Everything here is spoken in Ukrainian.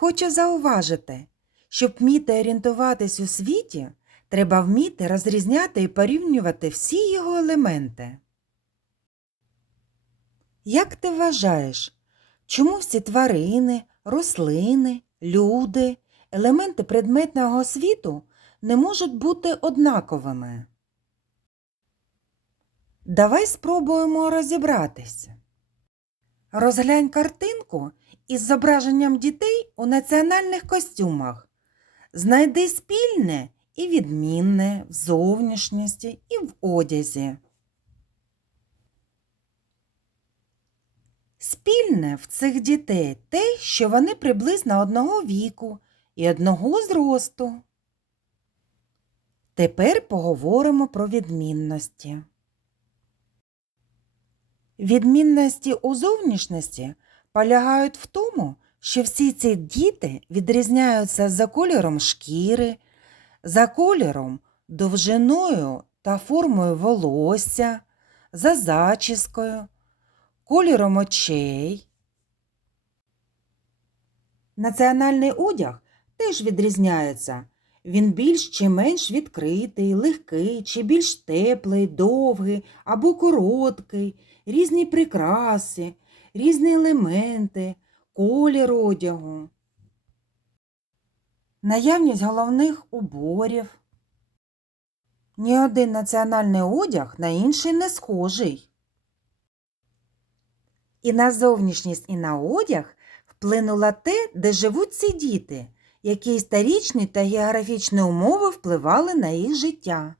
Хочу зауважити, щоб вміти орієнтуватись у світі, треба вміти розрізняти і порівнювати всі його елементи. Як ти вважаєш, чому всі тварини, рослини, люди, елементи предметного світу не можуть бути однаковими? Давай спробуємо розібратися. Розглянь картинку із зображенням дітей у національних костюмах. Знайди спільне і відмінне в зовнішності і в одязі. Спільне в цих дітей те, що вони приблизно одного віку і одного зросту. Тепер поговоримо про відмінності. Відмінності у зовнішності полягають в тому, що всі ці діти відрізняються за кольором шкіри, за кольором, довжиною та формою волосся, за зачіскою, кольором очей. Національний одяг теж відрізняється. Він більш чи менш відкритий, легкий, чи більш теплий, довгий або короткий, різні прикраси, різні елементи, колір одягу, наявність головних уборів. Ні один національний одяг на інший не схожий. І на зовнішність, і на одяг вплинуло те, де живуть ці діти, які історичні та географічні умови впливали на їх життя.